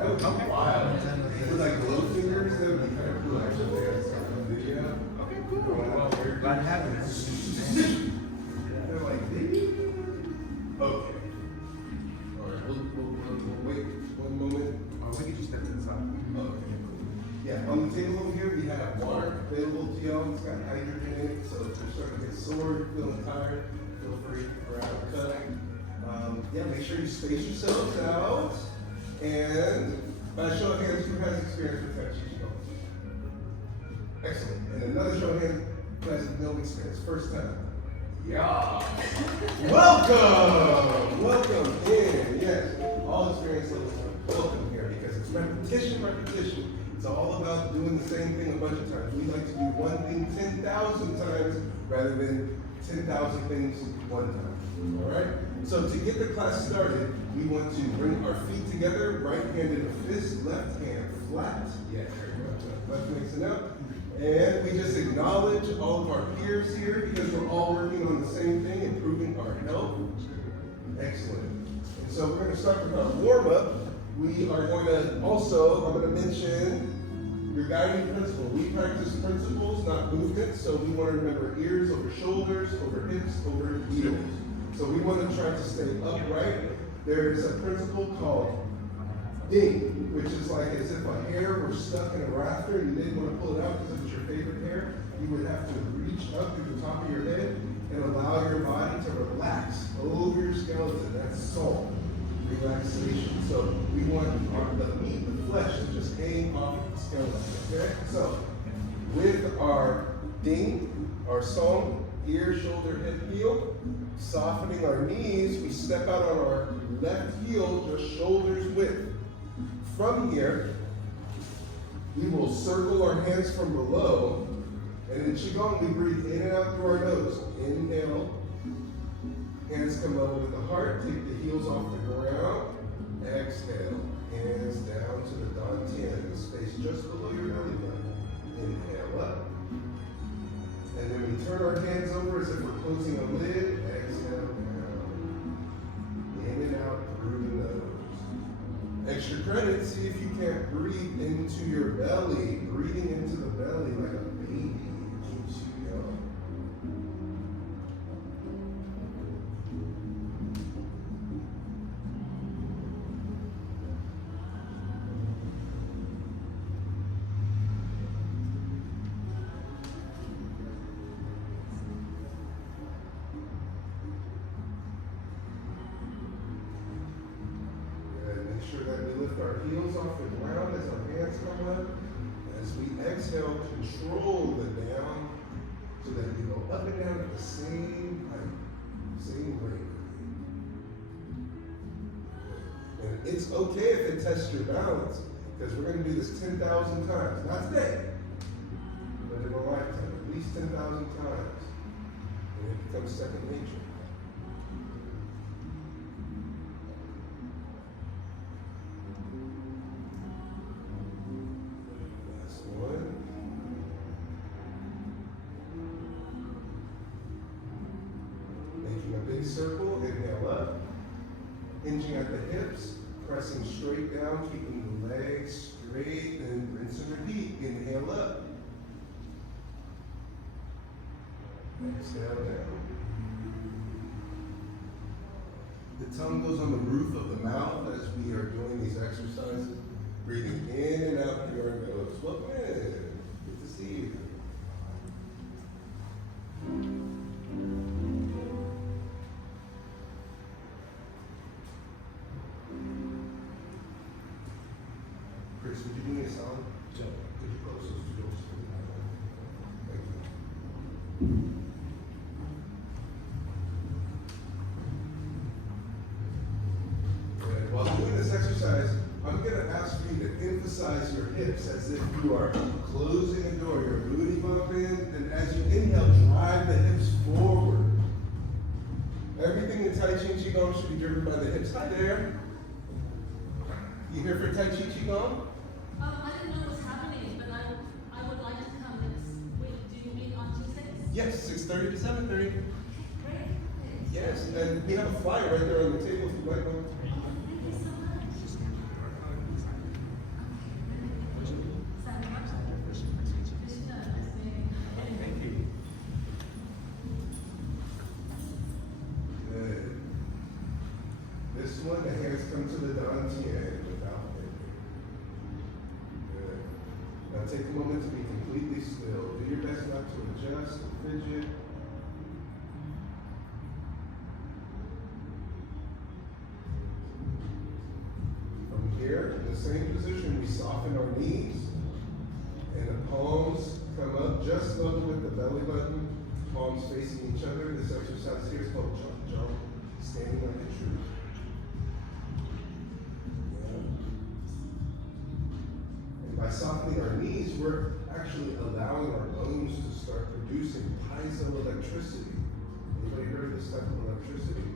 Okay. Wow. With like glow fingers, that would be kind of cool actually. Video. Okay, cool. Well, we're glad to have you. They're like, okay. Alright, we'll wait one moment. Oh, we can just step to the side. Okay, cool. Yeah, on the table over here we have water available to y'all. It's got hydrogen in it, so if you're starting to get sore, feeling tired, feel free to grab a cut. Yeah, make sure you space yourselves out. And by a show of hands, who has experience with Taiji Qigong? Excellent. And another show of hands who has no experience, first time. Yeah. Welcome! Welcome in, yes. All experience levels are welcome here because it's repetition. It's all about doing the same thing a bunch of times. We like to do one thing 10,000 times rather than 10,000 things one time. All right? So to get the class started, we want to bring our feet together, right hand in a fist, left hand flat. Yeah, there you go. Left mixing up. And we just acknowledge all of our peers here because we're all working on the same thing, improving our health. Excellent. And so we're going to start with our warm-up. We are going to also, I'm going to mention your guiding principle. We practice principles, not movements, so we want to remember ears over shoulders, over hips, over heels. So we want to try to stay upright. There's a principle called ding, which is like as if a hair were stuck in a rafter and you didn't want to pull it out because it was your favorite hair. You would have to reach up through the top of your head and allow your body to relax over your skeleton. That's salt, relaxation. So we want the meat, the flesh, to just hang off the skeleton. Okay? So with our ding, our song, ear, shoulder, hip, heel, softening our knees, we step out on our left heel, just shoulders width. From here, we will circle our hands from below, and in Qigong, we breathe in and out through our nose. Inhale, hands come level with the heart, take the heels off the ground. Exhale, hands down to the dantian, the space just below your belly button. Inhale up. And then we turn our hands over as if we're closing a lid. Exhale down. In and out through the nose. Extra credit, see if you can't breathe into your belly. Breathing into the belly like a baby keeps you young. Make sure that we lift our heels off the ground as our hands come up. As we exhale, control the down so that we go up and down at the same height, same rate. And it's okay if it tests your balance, because we're going to do this 10,000 times. Not today, but in a lifetime, at least 10,000 times. And it becomes second nature. Circle, inhale up, hinging at the hips, pressing straight down, keeping the legs straight, and rinse and repeat. Inhale up. Exhale down. The tongue goes on the roof of the mouth as we are doing these exercises. Breathing in and out through our nose. Welcome in. Good to see you. Chris, would you do me a solid? Could you close those doors? Thank you. Good. While doing this exercise, I'm going to ask you to emphasize your hips as if you are closing a door. Your booty bumping, and as you inhale, drive the hips forward. Everything in Taiji Qigong should be driven by the hips. Hi there. You here for Taiji Qigong? I didn't know what's happening, but I would like to come. Wait, do you meet on Tuesdays? Yes, 6:30 to 7:30. Great. Yes, and we have a flyer right there on the table if you'd like one. Thank you. Good. This one, the hands come to the dantian without bending. Good. Now take a moment to be completely still. Do your best not to adjust or fidget. From here, in the same position, we soften our knees, and the palms come up just level with the belly button, palms facing each other. This exercise here is called jump, jump, standing like a tree. And by softening our knees, we're actually allowing our bones to start producing piezoelectricity. Anybody heard of this type of electricity?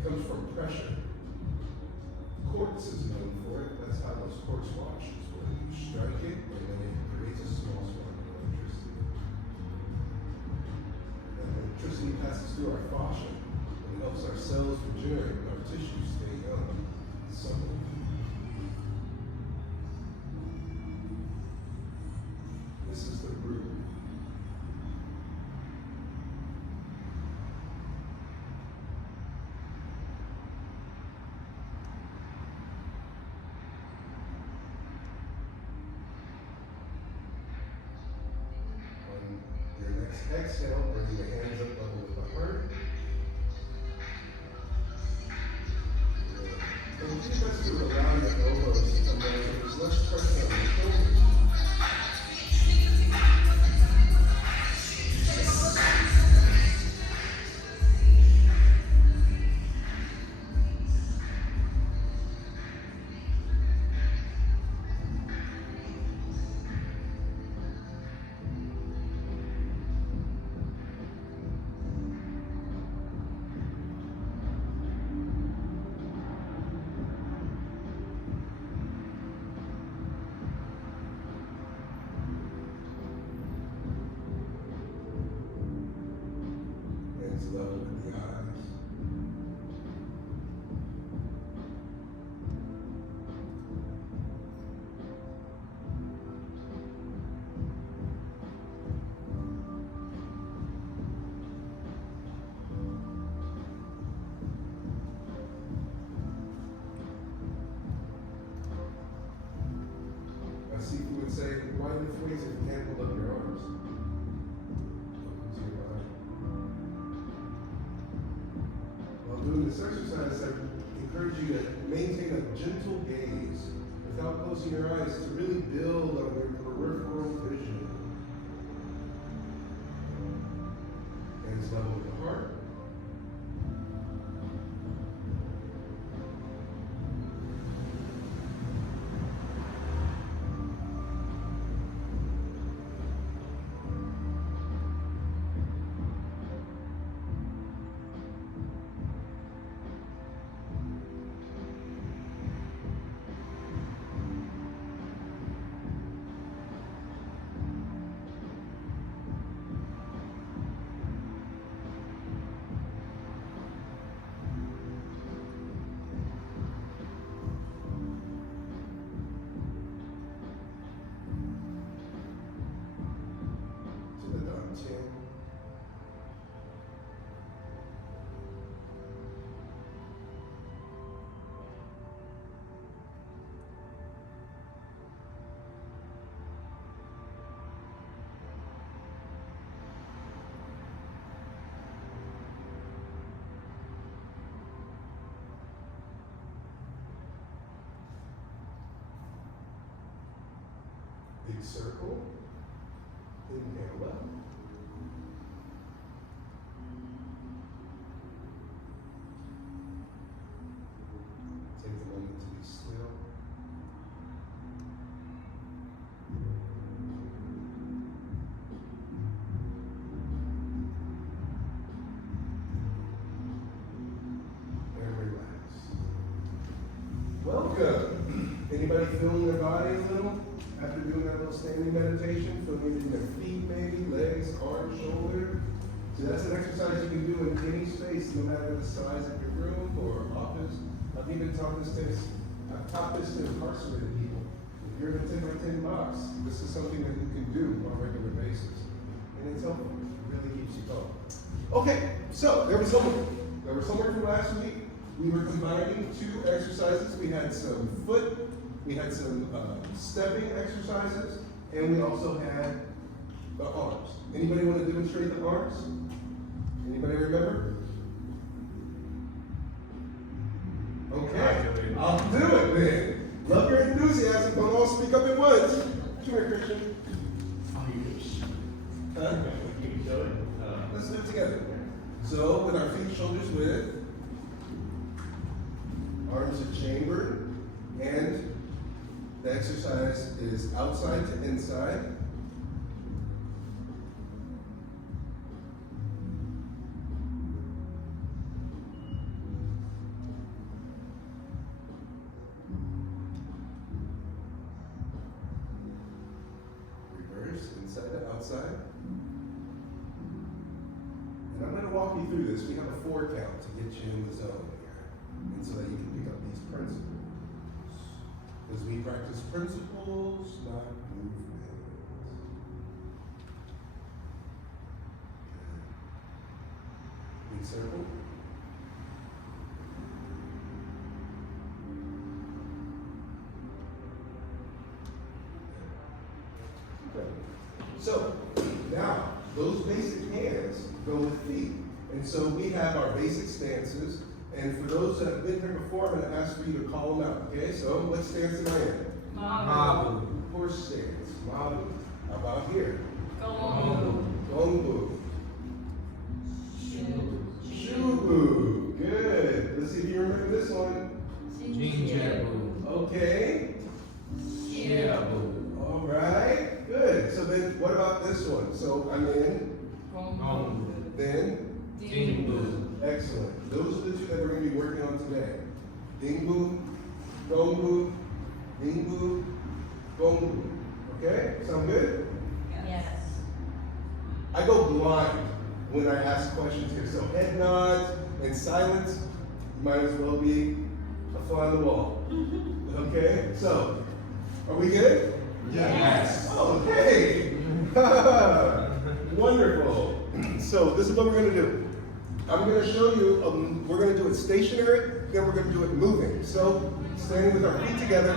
It comes from pressure. Quartz is known for it. That's how those quartz watches work. You strike it, and then it creates a small spark of electricity. And electricity passes through our fascia, and it helps our cells regenerate and our tissues stay young and supple. This is the root. On your next exhale, bring your hands up level with the heart. Good. And do your best to allow your elbows to come down so there's less pressure on the shoulders. Hands level with the eyes. Now, Sifu would say, why lift weights if you can't hold up your arms? Welcome to your body. While doing this exercise, I encourage you to maintain a gentle gaze without closing your eyes to really build on your peripheral vision. Hands level with the heart. To the dantian. Big circle. Inhale up. Take a moment to be still. And relax. Welcome. Anybody feeling their body a little after doing that little standing meditation? Feeling it in their feet maybe, legs, arms, shoulder? So that's an exercise you can do in any space, no matter the size of your room or office. I've even taught this to incarcerated people. If you're in a 10 by 10 box, this is something that you can do on a regular basis. And it's helpful. It really keeps you going. Okay, so there was homework from last week. We were combining 2 exercises. We had some foot, we had some stepping exercises, and we also had the arms. Anybody want to demonstrate the arms? Anybody remember? Okay, I'll do it then. Love your enthusiasm, don't all speak up at once. Come here, Christian. Huh? Let's do it together. So, with our feet shoulders width, arms are chambered, and the exercise is outside to inside. Reverse, inside to outside. And I'm going to walk you through this. We have a 4 count to get you in the zone here, and so that you can pick up these principles. Because we practice principles, not movement. Big circle. Okay. So, now, those basic hands go with feet. And so we have our basic stances. And for those that have been here before, I'm going to ask for you to call them out. Okay, so what stance am I in? Mabu. Horse stance. Mabu. How about here? Gongbu. Gongbu. Shubu. Good. Let's see if you remember this one. Jinjabu. Okay. Shiabu. All right. Good. So then what about this one? So I'm in. Gongbu. Then. Dingbu. Excellent. Those are the 2 that we're going to be working on today. Dingbu, Gongbu, Dingbu, Gongbu. Okay? Sound good? Yes. I go blind when I ask questions here. So head nods and silence might as well be a fly on the wall. Okay? So, are we good? Yes. Okay. Wonderful. So this is what we're going to do. I'm going to show you, we're going to do it stationary, then we're going to do it moving. So, standing with our feet together,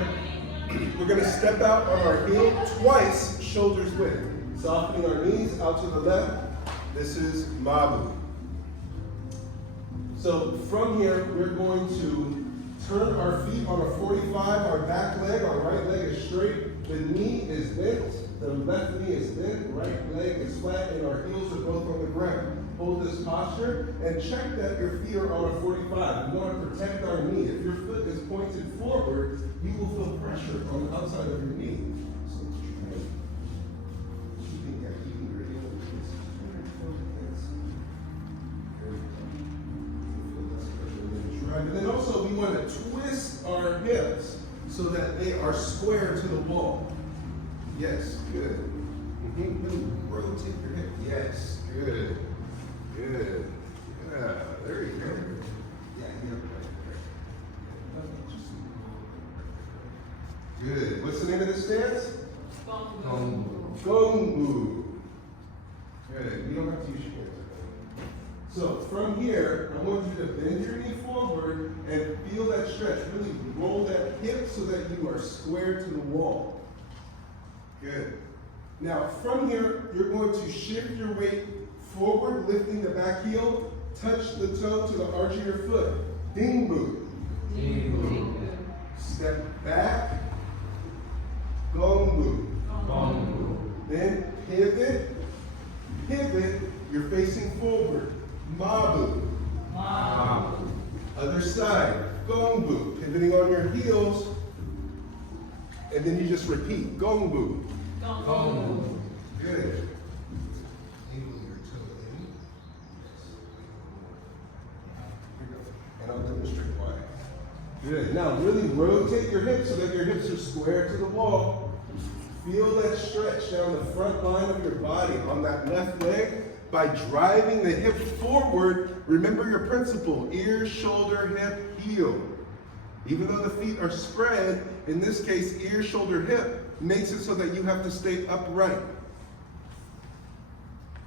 we're going to step out on our heel twice, shoulders width. Softening our knees out to the left. This is Mabu. So, from here, we're going to turn our feet on a 45, our back leg, our right leg is straight, the knee is bent, the left knee is bent, right leg is flat, and our heels are both on the ground. Hold this posture and check that your feet are on a 45. We want to protect our knee. If your foot is pointed forward, you will feel pressure on the outside of your knee. So keeping your heel and then also we want to twist our hips so that they are square to the wall. Yes, good. Rotate your hip. Yes, good. Good. Yeah, there you go. Yeah, good. What's the name of this stance? Gongbu. Gongbu. Good. You don't have to use your hands. So from here, I want you to bend your knee forward and feel that stretch. Really roll that hip so that you are square to the wall. Good. Now from here, you're going to shift your weight forward, lifting the back heel, touch the toe to the arch of your foot. Dingbu. Dingbu. Step back. Gongbu. Gongbu. Then pivot. Pivot. You're facing forward. Mabu. Mabu. Other side. Gongbu. Pivoting on your heels. And then you just repeat. Gongbu. Gongbu. Good. Angle your toe in. And I'll demonstrate why. Good. Now really rotate your hips so that your hips are square to the wall. Feel that stretch down the front line of your body on that left leg. by driving the hip forward. Remember your principle, ear, shoulder, hip, heel. Even though the feet are spread, in this case, ear, shoulder, hip makes it so that you have to stay upright.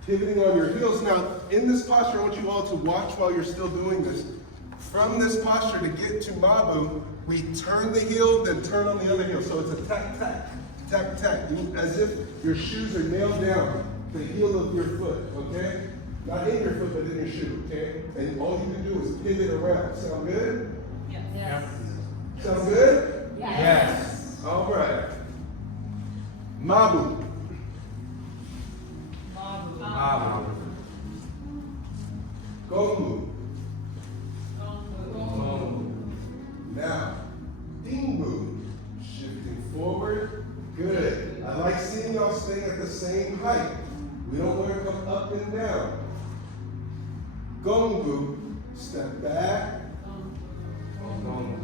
Pivoting on your heels. Now, in this posture, I want you all to watch while you're still doing this. From this posture to get to Mabu, we turn the heel, then turn on the other heel. So it's a tack, tack, tack, tack. As if your shoes are nailed down, the heel of your foot, okay? Not in your foot, but in your shoe, okay? And all you can do is pivot around. Sound good? Yes. Yes. Sound good? Yes. All right. Mabu. Mabu. Gongu. Gongu. Now, Dingbu. Shifting forward. Good. I like seeing y'all staying at the same height. We don't want to come up and down. Gongu. Step back. Gongu.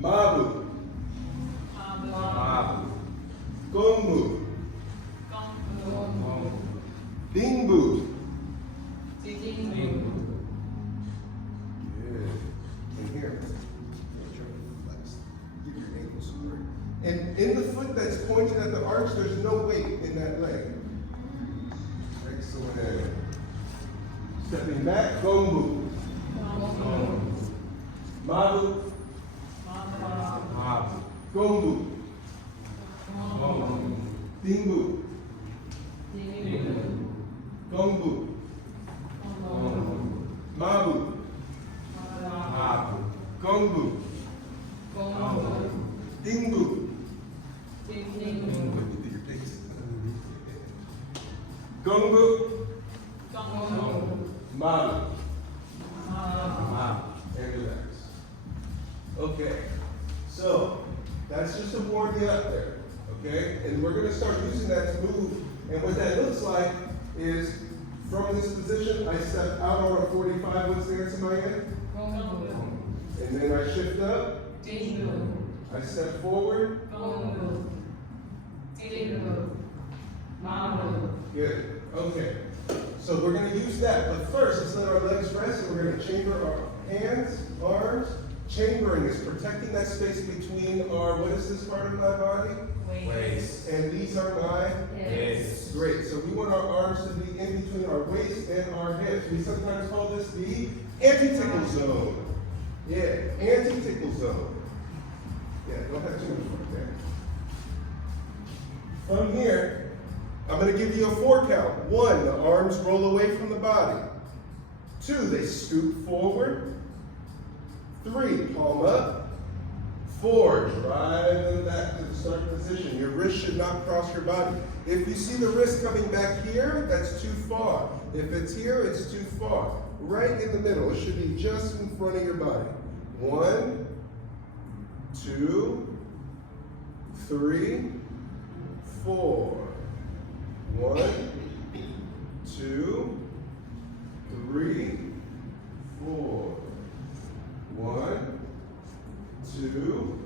Mabu. Mabu. Gongu. Gongu. Dingbu. Dingu. Good. And here. Give your ankle support. And in the foot that's pointed at the arch, there's no weight in that leg. Excellent. Stepping back, Gombu. Mabu. Mabu. Gombu. Gongu. Dingbu. Dingu. Gombu. Gongu. Mabu. Mabu. Gombu. Gongu. Dingbu. Dingu. Gombu. Gongu. Mabu. Mabu. And relax. Okay, so that's just to warm you up there, okay? And we're gonna start using that to move. And what that looks like is from this position, I step out on a 45. What stance am I in? And then I shift up. I step forward. Good. Okay. So we're going to use that. But first, let's let our legs rest. And we're going to chamber our hands, arms. Chambering is protecting that space between our, what is this part of my body? Waist. And these are my Hips. Great. So we want our arms to be in between our waist and our hips. We sometimes call this the anti-tickle zone. Yeah, anti-tickle zone. Yeah, don't have too much work there. From here, I'm going to give you a 4 count. 1, the arms roll away from the body. 2, they scoot forward. 3, palm up. 4, drive them back to the start position. Your wrist should not cross your body. If you see the wrist coming back here, that's too far. If it's here, it's too far. Right in the middle, it should be just in front of your body. 1, 2, 3, 4. 1, 2, 3, 4. 1, 2,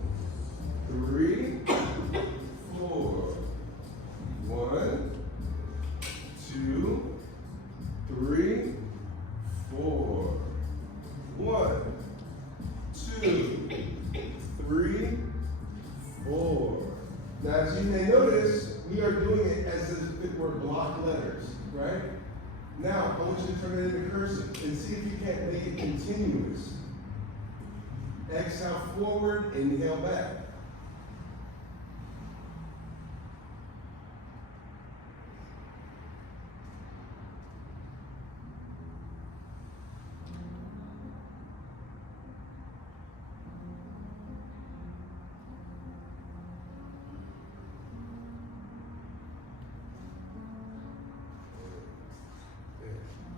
3, 4. 1, 2, 3, 4. 1, 2, 3, 4. Now, as you may notice, we are doing it as if it were block letters, right? Now, I want you to turn it into cursive and see if you can't make it continuous. Exhale forward, inhale back.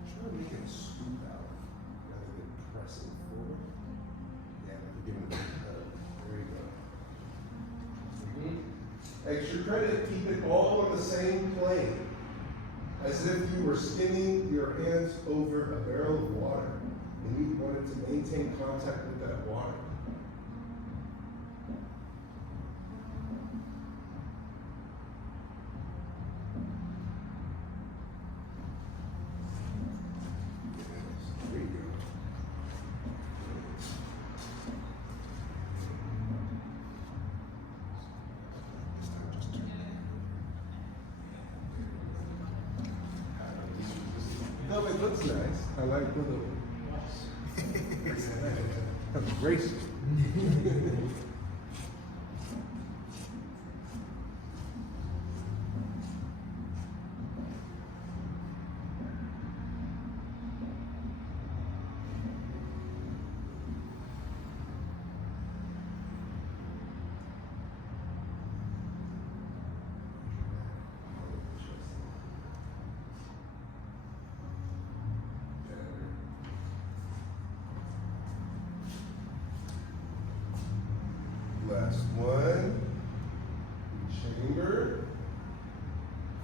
Try to make it scoop out rather than pressing forward. Yeah, like you're giving it a hug. There you go. Extra credit, keep it all on the same plane. As if you were skimming your hands over a barrel of water and you wanted to maintain contact with that water. it looks nice. I like the little graceful. Last one. Chamber.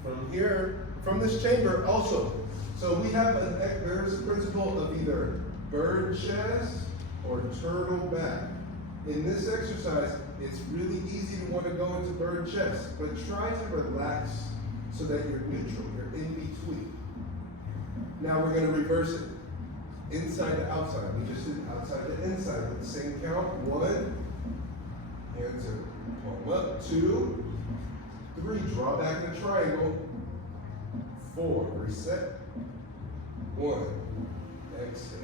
From here, from this chamber also. So we have there's a principle of either bird chest or turtle back. In this exercise, it's really easy to want to go into bird chest, but try to relax so that you're neutral, you're in between. Now we're going to reverse it. Inside to outside. We just did outside to inside with the same count. 1, hands are palm up. 2, 3, draw back in a triangle. 4, reset. 1, exhale.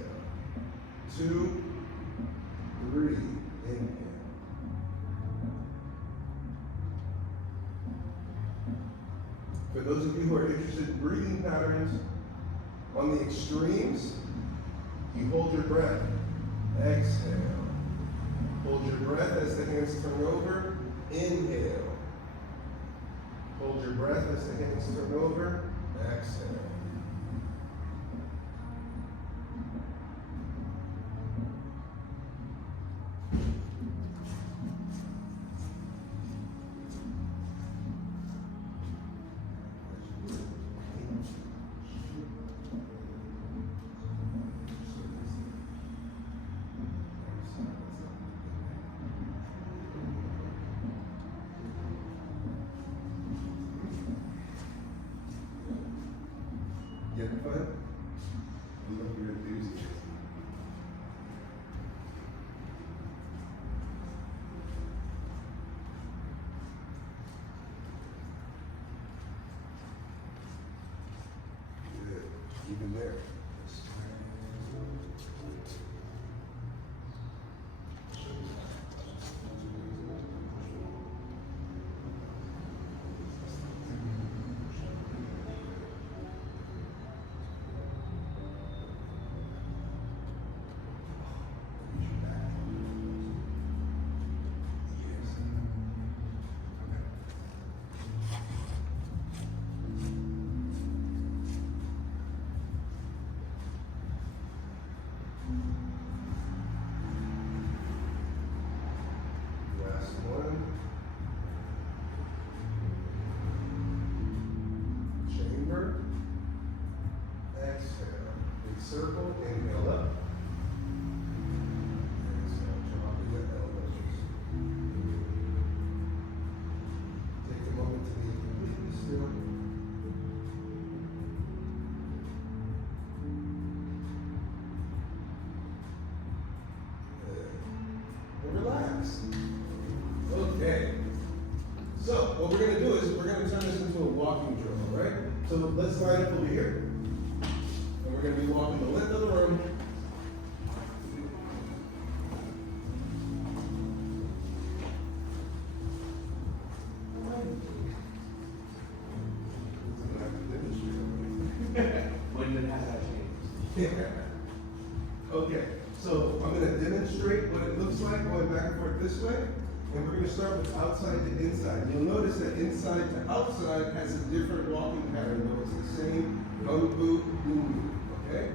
2, 3, inhale. For those of you who are interested in breathing patterns, on the extremes, you hold your breath. Exhale. Hold your breath as the hands turn over. Inhale. Hold your breath as the hands turn over. Exhale. Getting fun? I love your enthusiasm. Good. Even there. Last one. Chamber. Exhale. Big circle. Inhale up. Exhale. Dropping the elbows. Take a moment to be completely still. And relax. Okay. So what we're going to do is we're going to turn this into a walking drill, right? So let's line up over here. And we're going to be walking the length of the room. When did that change? Okay, so I'm going to demonstrate what it looks like going back and forth this way. And we're going to start with outside to inside. You'll notice that inside to outside has a different walking pattern, though it's the same gung fu boom. Okay?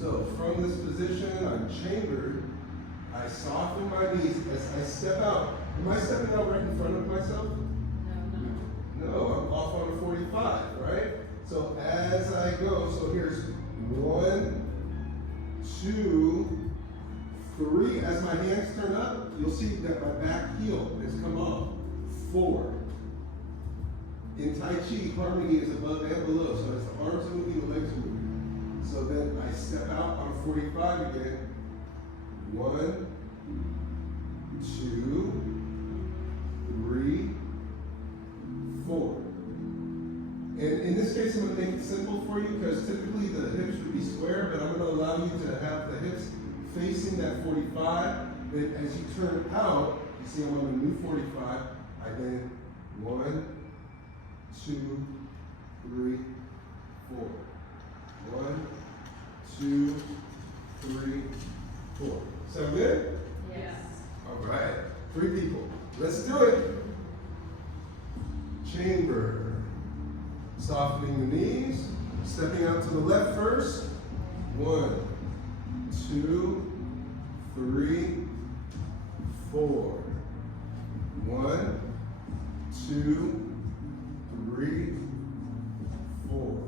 So from this position, I'm chambered. I soften my knees as I step out. Am I stepping out right in front of myself? No, I'm off on a 45, right? So as I go, so here's 1, 2, 3. As my hands turn up, you'll see that my back heel has come off. 4. In Tai Chi, harmony is above and below. So as the arms are moving, the legs are moving. So then I step out on a 45 again. 1, 2, 3, 4. And in this case, I'm going to make it simple for you because typically the hips would be square, but I'm going to allow you to have the hips facing that 45. Then as you turn out, you see I'm on a new 45. I then 1, 2, 3, 4. 1, 2, 3, 4. Sound good? Yes. All right. 3 people. Let's do it. Chamber. Softening the knees. Stepping out to the left first. 1, 2, 3, 4. 1, 2, 3, 4.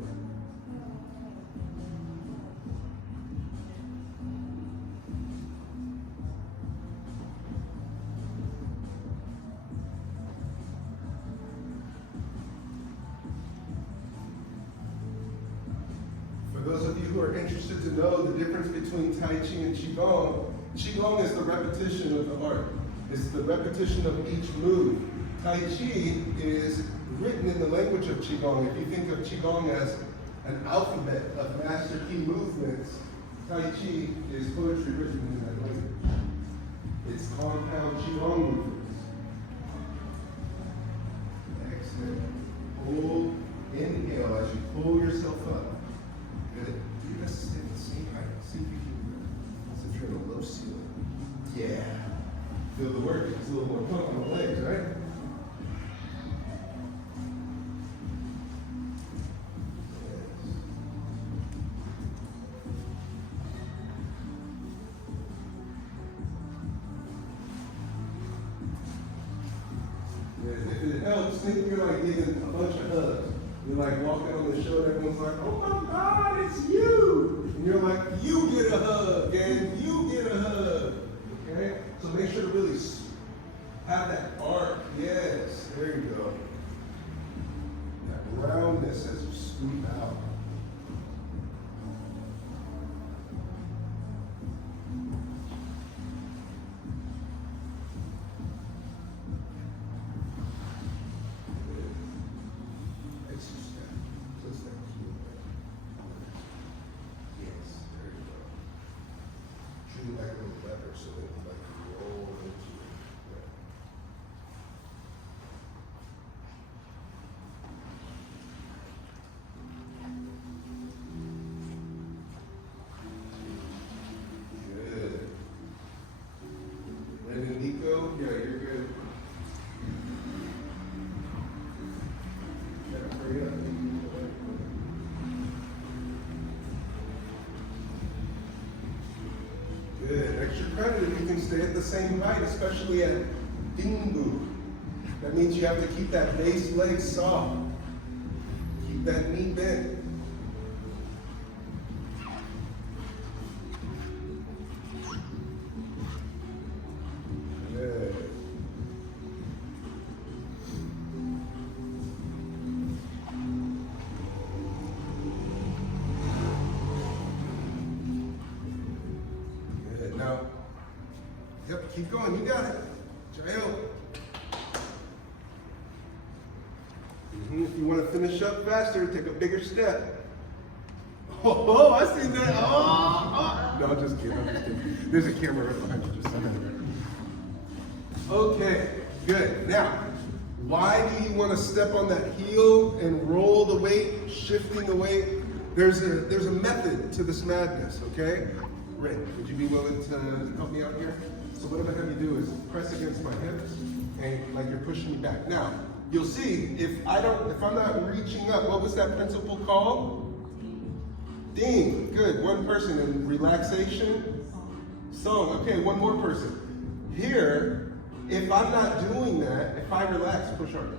For those of you who are interested to know the difference between Tai Chi and Qigong, Qigong is the repetition of the art. It's the repetition of each move. Tai Chi is written in the language of Qigong. If you think of Qigong as an alphabet of master key movements, Tai Chi is poetry written in that language. It's compound Qigong movements. Exhale. Pull. Inhale as you pull yourself up. Good. Do this stay at the same height. See if you can concentrate on low ceiling. Yeah. Feel the work. It's a little more pump on the legs, right? If it helps, think you're like getting a bunch of hugs. You're like walking on the show, and everyone's like, oh my God, it's you! And you're like, you get a hug, and you get a hug. Okay? So make sure to really have that arc. Yes, there you go. That roundness as you sweep out. Like a little lever so that it like roll into it. Good. And Nico, yeah, you're good. Gotta hurry up. Good. Extra credit if you can stay at the same height, especially at Dingu. That means you have to keep that base leg soft. Keep that knee bent. Good. Now, yep, keep going. You got it. Jail. If you want to finish up faster, take a bigger step. Oh, I see that. Oh. No, I'm just kidding. I'm just kidding. There's a camera right behind you. Just okay, good. Now, why do you want to step on that heel and roll the weight, shifting the weight? There's a method to this madness, okay? Rick, would you be willing to help me out here? So what I'm gonna have you do is press against my hips and like you're pushing me back. Now, you'll see if I'm not reaching up, what was that principle called? Ding. Good. One person. And relaxation. Song. Okay, one more person. Here, if I'm not doing that, if I relax, push harder.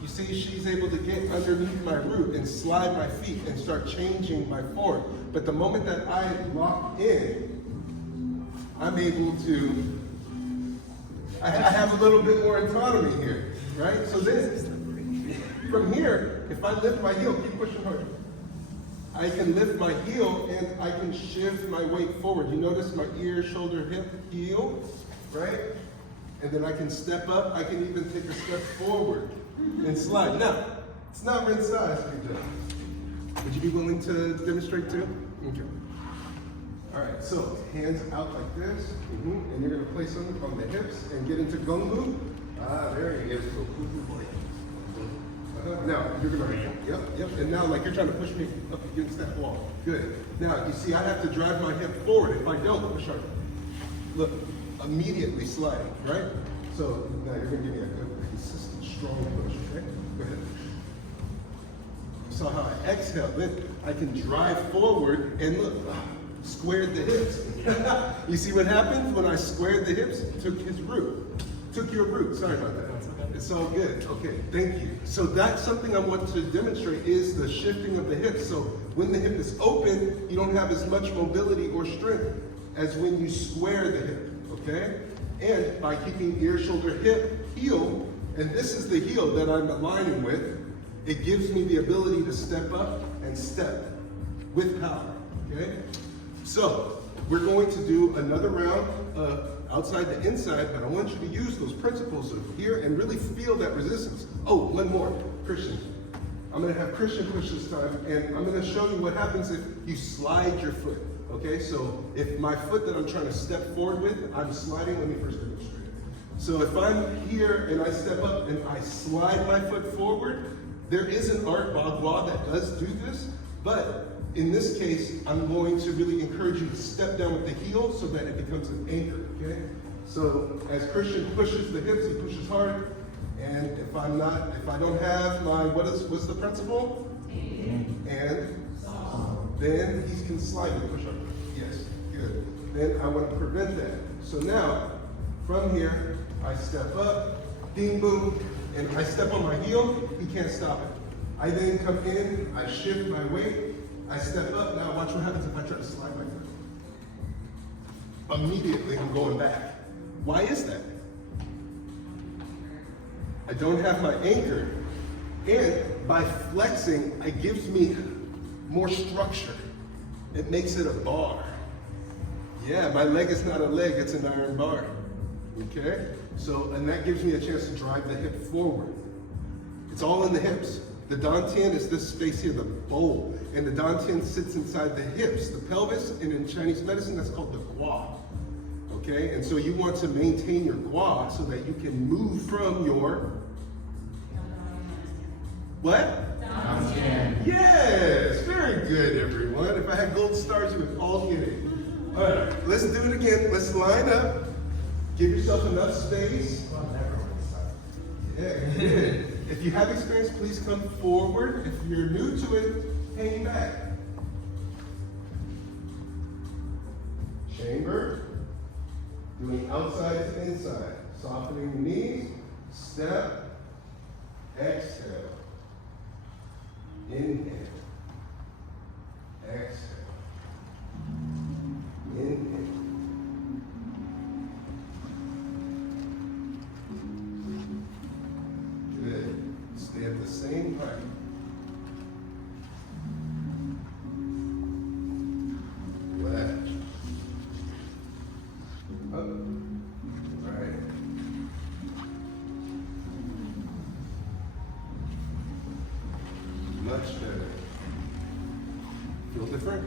You see, she's able to get underneath my root and slide my feet and start changing my form. But the moment that I lock in, I'm able to, I have a little bit more autonomy here, right? So then, from here, if I lift my heel, keep pushing harder. I can lift my heel and I can shift my weight forward. You notice my ear, shoulder, hip, heel, right? And then I can step up. I can even take a step forward and slide. Now, It's not rinse size, big job. Would you be willing to demonstrate too? Okay. All right, so hands out like this, and you're gonna place them on the hips and get into gungu. Ah, there you go. Now, you're gonna, yep, and now like you're trying to push me up against that wall. Good. Now, you see I have to drive my hip forward. If I don't, push up. Look, immediately sliding, right? So now you're gonna give me a good, consistent, strong push, okay? Go ahead. So how I exhale, then I can drive forward and look, squared the hips. You see what happens when I squared the hips? Took his root. Took your root, sorry about that. It's all good, okay, thank you. So that's something I want to demonstrate is the shifting of the hips. So when the hip is open, you don't have as much mobility or strength as when you square the hip, okay? And by keeping ear, shoulder, hip, heel, and this is the heel that I'm aligning with, it gives me the ability to step up and step with power, okay? So we're going to do another round outside the inside, but I want you to use those principles of here and really feel that resistance. Oh, one more, Christian. I'm gonna have Christian push this time, and I'm gonna show you what happens if you slide your foot, okay? So if my foot that I'm trying to step forward with, I'm sliding, let me first demonstrate it. So if I'm here and I step up and I slide my foot forward, there is an art bagua that does do this, but in this case, I'm going to really encourage you to step down with the heel so that it becomes an anchor, okay? So as Christian pushes the hips, he pushes hard, and if I don't have my, what's the principle? And then he can slide and push up. Yes, good. Then I want to prevent that. So now, from here, I step up, ding boom, and I step on my heel, he can't stop it. I then come in, I shift my weight, I step up. Now watch what happens if I try to slide my foot. Immediately I'm going back. Why is that? I don't have my anchor, and by flexing, it gives me more structure. It makes it a bar. Yeah, my leg is not a leg, it's an iron bar. Okay? So, and that gives me a chance to drive the hip forward. It's all in the hips. The dantian is this space here, the bowl, and the dantian sits inside the hips, the pelvis, and in Chinese medicine, that's called the gua. Okay? And so you want to maintain your gua so that you can move from your what? Dantian. Yes! Very good, everyone. If I had gold stars, you would all get it. All right, let's do it again. Let's line up. Give yourself enough space. Yeah, good. If you have experience, please come forward. If you're new to it, hang back. Chamber. Doing outside to inside. Softening the knees. Step. Exhale. Inhale. Exhale. Inhale. Good. Stay at the same height. Latch. Up. All right. Much better. Feel different?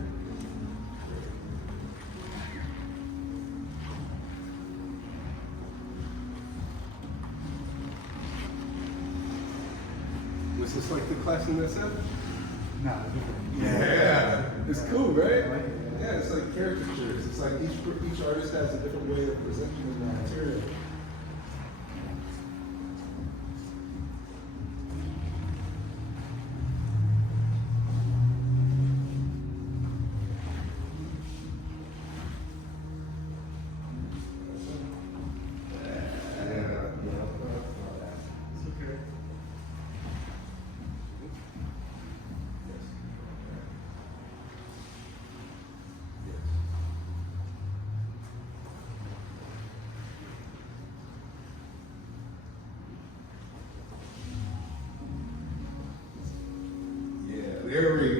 Was this like the class in SF? No. Yeah, it's cool, right? Yeah, it's like caricatures. It's like each artist has a different way of presenting the material.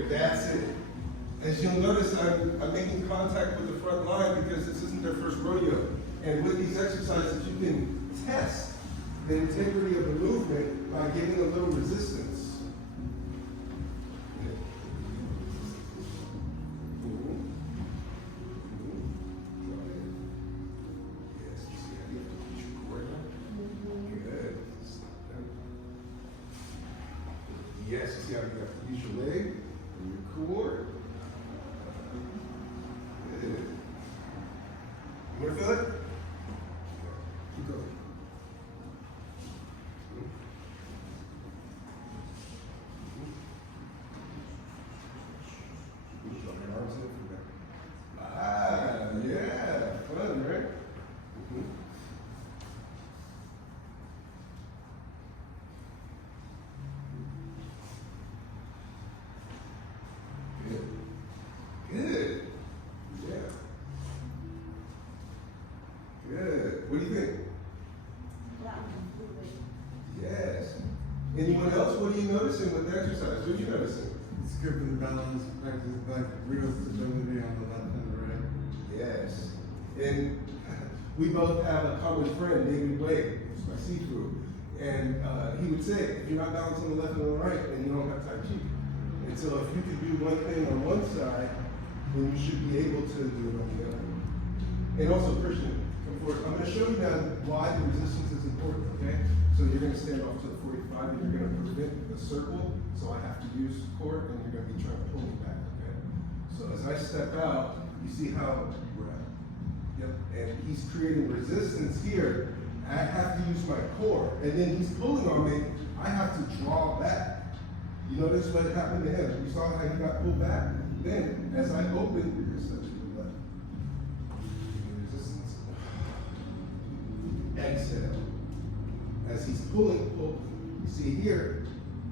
That's it. As you'll notice, I'm making contact with the front line because this isn't their first rodeo. And with these exercises, you can test the integrity of the movement by getting a little resistance. Yes, you see how you have to use your leg and your core. Good. You want to feel it? Keep going. Ah, yeah, fun, right? Good. Good. Yeah. Good. What do you think? Yes. Anyone else? What are you noticing with exercise? What are you noticing? It's good for the balance, practice like real stability on the left and the right. Yes. And we both have a common friend, David Blake, who's my seafood. And he would say, if you're not balanced on the left and the right, then you don't have Tai Chi. And so if you can do one thing on one side, then you should be able to do it on the other. And also, Christian, come forward. I'm going to show you now why the resistance is important, okay? So you're going to stand off to the 45 and you're going to prevent the circle. So I have to use support and you're going to be trying to pull me back, okay? So as I step out, you see how we're at. Yep. And he's creating resistance here. I have to use my core. And then he's pulling on me. I have to draw back. You notice what happened to him? You saw how he got pulled back? Then, as I open, you're going to step to the left. Resistance. Exhale. As he's pulling, pull. You see here,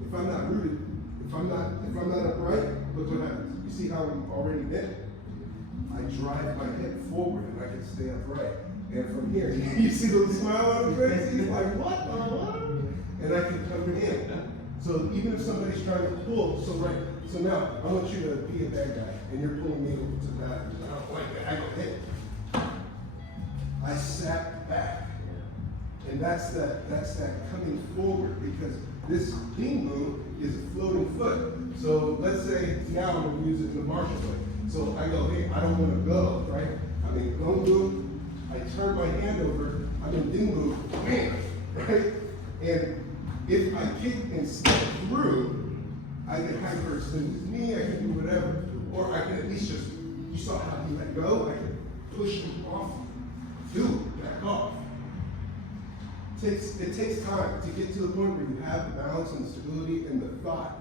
if I'm not rooted, if I'm not upright, look what happens. You see how I'm already bent? I drive my head forward and I can stay upright. And from here, you see the smile on his face? He's like, what? And I can come in. So even if somebody's trying to pull, so now I want you to be a bad guy, and you're pulling me over to that. I don't like that. I go, hey. I sat back, and that's that coming forward, because this beam move is a floating foot. So let's say now I'm going to use it in the martial way. So I go, hey, I don't want to go, right? I'm in Gong move. I turn my hand over. I'm in Ding move, bam, right? And if I kick and step through, I can hyperextend his knee, I can do whatever. Or I can at least just, you saw how he let go, I can push him off, back off. It takes time to get to the point where you have the balance and the stability and the thought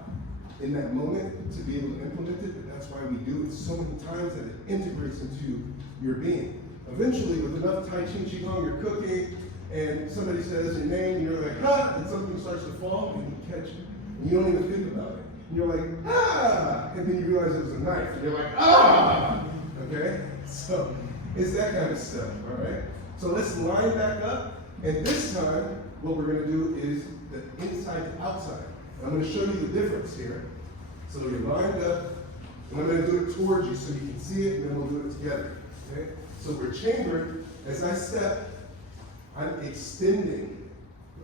in that moment to be able to implement it, but that's why we do it so many times that it integrates into your being. Eventually, with enough Taiji Qigong, you're cooking, and somebody says your name, and you're like, ha, and something starts to fall, and you catch it, and you don't even think about it. And you're like, ah, and then you realize it was a knife, and you're like, ah, okay? So, it's that kind of stuff, all right? So let's line back up, and this time, what we're gonna do is the inside to outside. And I'm gonna show you the difference here. So you're lined up, and I'm gonna do it towards you so you can see it, and then we'll do it together, okay? So we're chambered. As I step, I'm extending.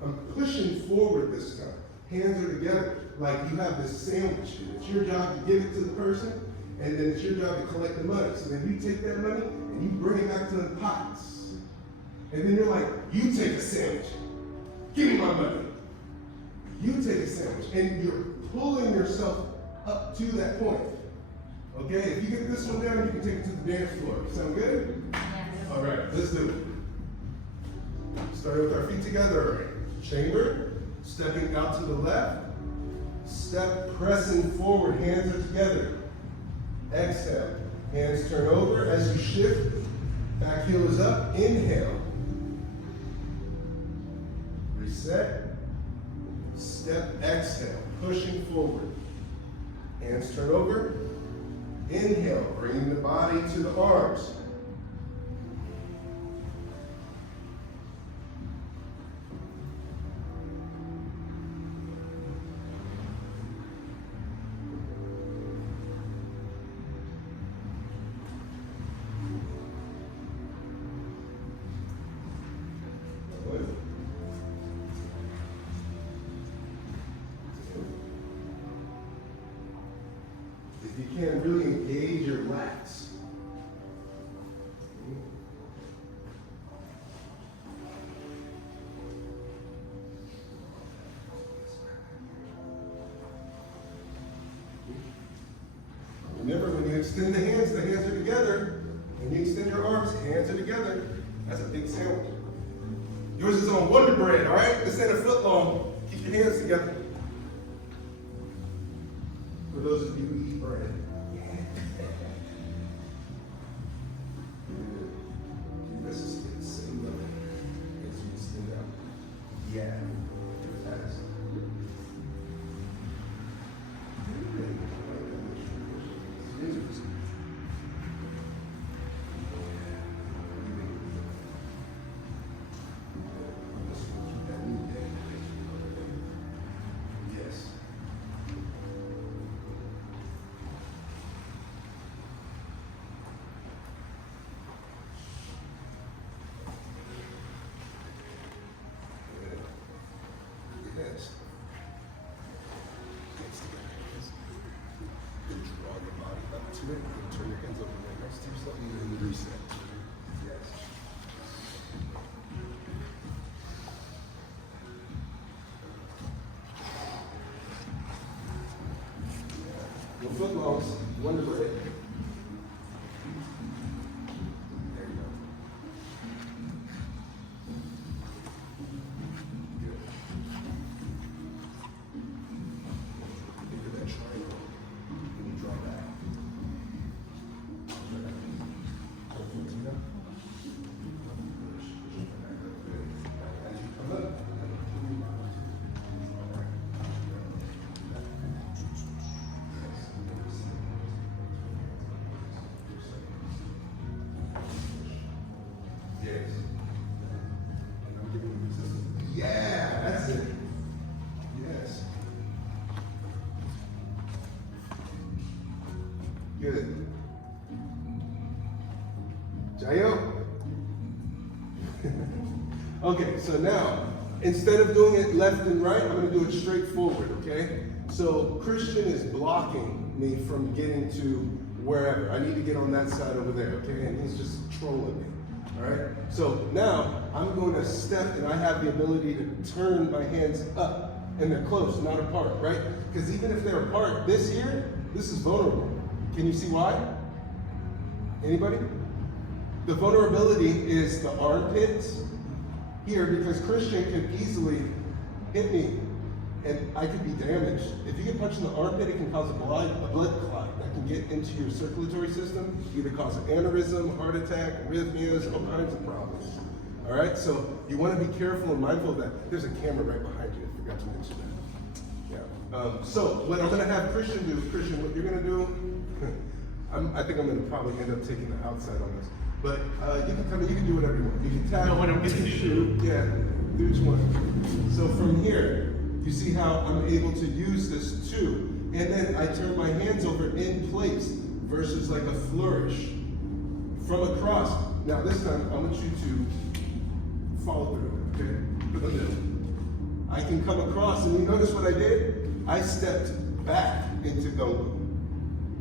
I'm pushing forward this time. Hands are together, like you have this sandwich. It's your job to give it to the person, and then it's your job to collect the money. So then you take that money and you bring it back to the pots. And then you're like, you take a sandwich. Give me my money. You take a sandwich. And you're pulling yourself up to that point. Okay, if you get this one down, you can take it to the dance floor. Sound good? Yes. All right, let's do it. Starting with our feet together. Chamber, stepping out to the left. Step, pressing forward, hands are together. Exhale, hands turn over as you shift. Back heel is up, inhale. Reset. Step, exhale, pushing forward. Hands turn over. Inhale, bringing the body to the arms. If you can really engage your lats, extend the hands are together. When you extend your arms, hands are together. That's a big sandwich. Yours is on Wonder Bread, all right? This ain't a foot long. Keep your hands together. For those of you who eat bread. This is the same level as you extend out. Yeah. Fast. Yes. Yes. Hands together. Draw your body up to it and turn your hands over right next to yourself and then reset. Yes. Your foot longs, Wonder Bread. There you go. Good. Think of that triangle. And you draw back. As you come up, yes. And I'm giving you resistance. Yeah, that's it. Yes. Good. Jayo. Okay, so now, instead of doing it left and right, I'm going to do it straight forward, okay? So Christian is blocking me from getting to wherever. I need to get on that side over there, okay? And he's just trolling me, all right? So now, I'm going to step, and I have the ability to turn my hands up, and they're close, not apart, right? Because even if they're apart, this here, this is vulnerable. Can you see why? Anybody? The vulnerability is the armpits here, because Christian could easily hit me and I could be damaged. If you get punched in the armpit, it can cause a blood clot that can get into your circulatory system, either cause an aneurysm, heart attack, arrhythmias, all kinds of problems. All right, so you want to be careful and mindful of that. There's a camera right behind you. I forgot to mention that. Yeah. So what I'm going to have Christian do, Christian, what you're going to do, I think I'm going to probably end up taking the outside on this. But you can come in, you can do whatever you want. You can tap, you can shoot, yeah, do what you want. So from here, you see how I'm able to use this too. And then I turn my hands over in place versus like a flourish from across. Now this time, I want you to follow through, okay? For the middle. I can come across, and you notice what I did? I stepped back into Gongo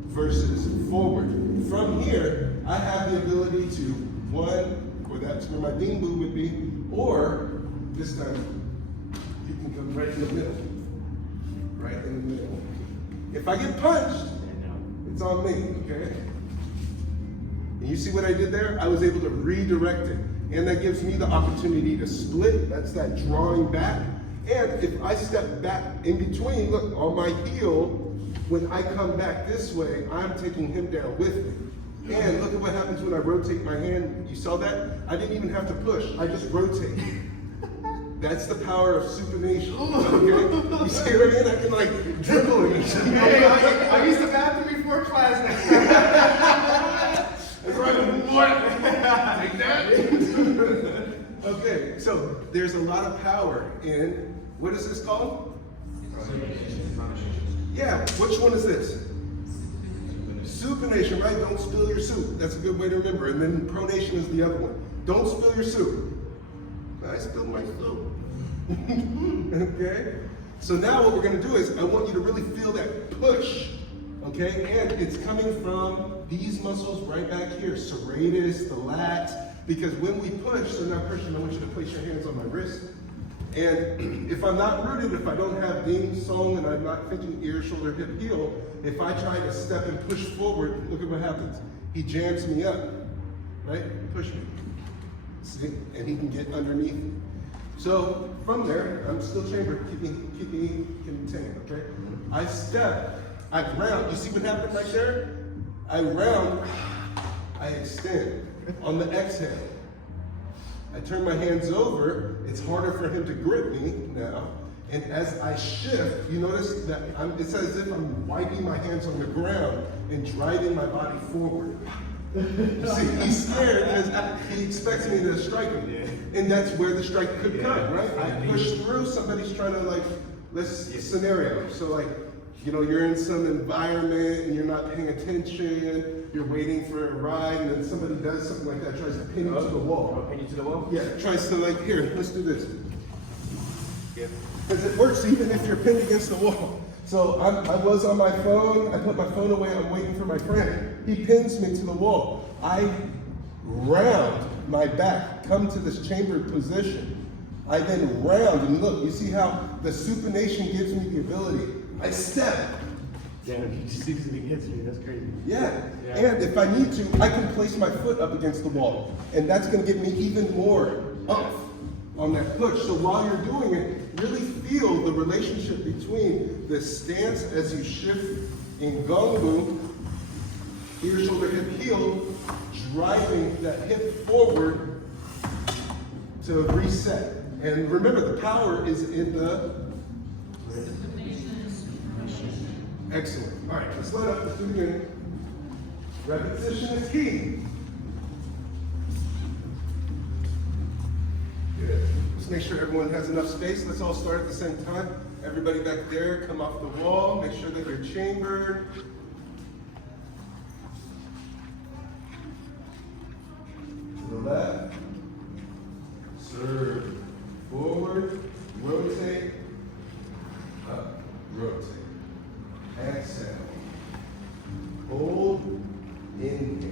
versus forward. From here, I have the ability to, or that's where my bean boot would be, or this time, you can come right in the middle. Right in the middle. If I get punched, it's on me, okay? And you see what I did there? I was able to redirect it. And that gives me the opportunity to split, that's that drawing back. And if I step back in between, look, on my heel, when I come back this way, I'm taking him down with me. And look at what happens when I rotate my hand. You saw that? I didn't even have to push, I just rotate. That's the power of supination. Okay? You see what I mean? I can like dribble it. Hey, I used the bathroom before class next time. That's right. What? Take that. Okay, so there's a lot of power in, what is this called? Yeah, which one is this? Supination, right? Don't spill your soup. That's a good way to remember. And then pronation is the other one. Don't spill your soup. I spilled my soup. Okay? So now what we're going to do is I want you to really feel that push. Okay? And it's coming from these muscles right back here. Serratus, the lats. Because when we push, so now Christian, I want you to place your hands on my wrist. And if I'm not rooted, if I don't have ding, song, and I'm not thinking ear, shoulder, hip, heel, if I try to step and push forward, look at what happens. He jams me up, right? Push me. See? And he can get underneath me. So from there, I'm still chambered, keeping contained, okay? I step, I round. You see what happened right there? I round, I extend. On the exhale, I turn my hands over. It's harder for him to grip me now. And as I shift, you notice that it's as if I'm wiping my hands on the ground and driving my body forward. You see, he's scared because he expects me to strike him. And that's where the strike could come, right? I push through, somebody's trying to scenario. So like, you know, you're in some environment and you're not paying attention, you're waiting for a ride, and then somebody does something like that, tries to pin you to the wall. Pin you to the wall? Yeah, tries to like, here, let's do this. Because it works even if you're pinned against the wall. So I was on my phone, I put my phone away, I'm waiting for my friend. He pins me to the wall. I round my back, come to this chambered position. I then round, and look, you see how the supination gives me the ability. I step. Damn, you just easily hits me, that's crazy. Yeah, and if I need to, I can place my foot up against the wall. And that's gonna give me even more up on that push. So while you're doing it, really feel the relationship between the stance as you shift in Gongu, ear, shoulder, hip, heel, driving that hip forward to reset. And remember, the power is in the excellent. All right, let's let up. Let's do it again. Repetition is key. Good. Let's make sure everyone has enough space. Let's all start at the same time. Everybody back there, come off the wall. Make sure that you're chambered. To the left. Serve. Forward. Rotate. Up. Rotate. Exhale. Hold. Inhale.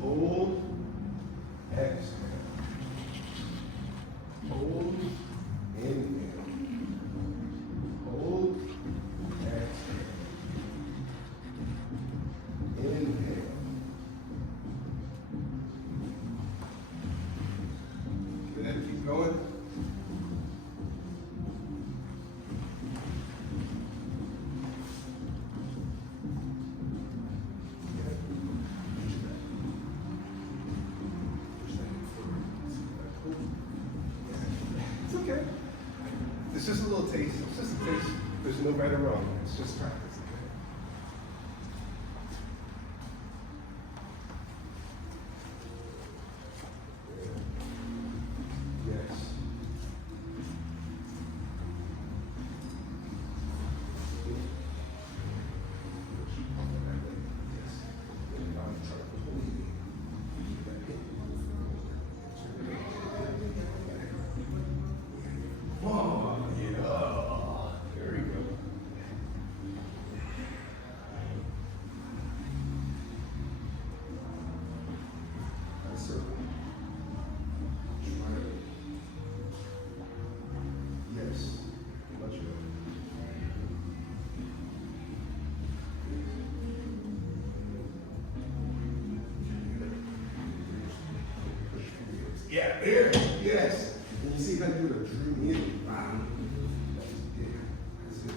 Hold. Exhale. Hold. Inhale. Hold. Exhale. Inhale. Good. Keep going. It's just a little taste. It's just a taste. There's no right or wrong. It's just practice. Yes. Yes. Much better. Yeah, there. Yes. And you see how you would have drew me in. Wow. Yeah. That's it.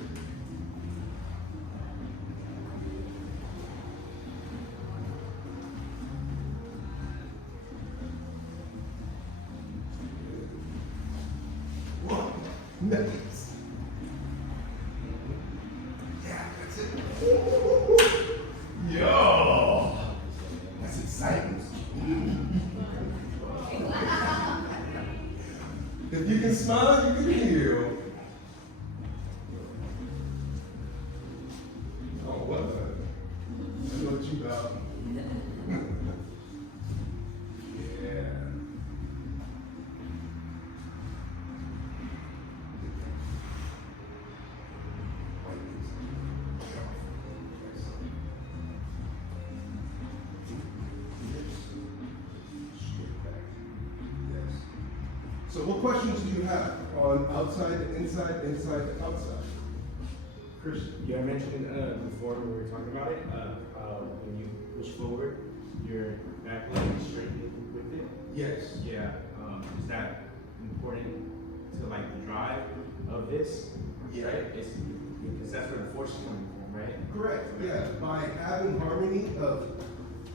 One. Nice. Yeah, that's it. Yo. That's exciting. If you can smile, you can heal. Oh, what the? I know what you got. Yeah. Straight back. Yes. So what questions do you have on outside to inside, inside to outside? Christian? Yeah, I mentioned before when we were talking about it, when you push forward, your back leg is straightened with it. Yes. Yeah, is that important to like the drive of this? Yeah. Right? It's, because that's where the force is coming from, right? Correct, yeah. By having harmony of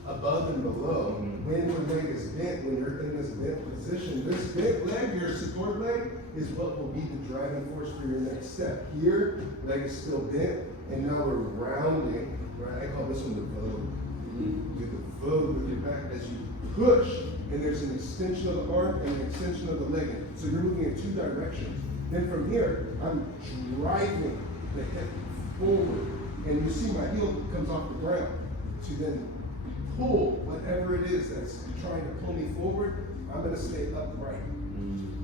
above and below, when your leg is bent, when you're in this bent position, this bent leg, your support leg, is what will be the driving force for your next step. Here, leg is still bent, and now we're rounding, right? I call this one the vogue. Do the vogue with your back as you push, and there's an extension of the arm and an extension of the leg. So you're moving in two directions. Then from here, I'm driving the hip forward, and you see my heel comes off the ground. To then pull whatever it is that's trying to pull me forward, I'm going to stay upright.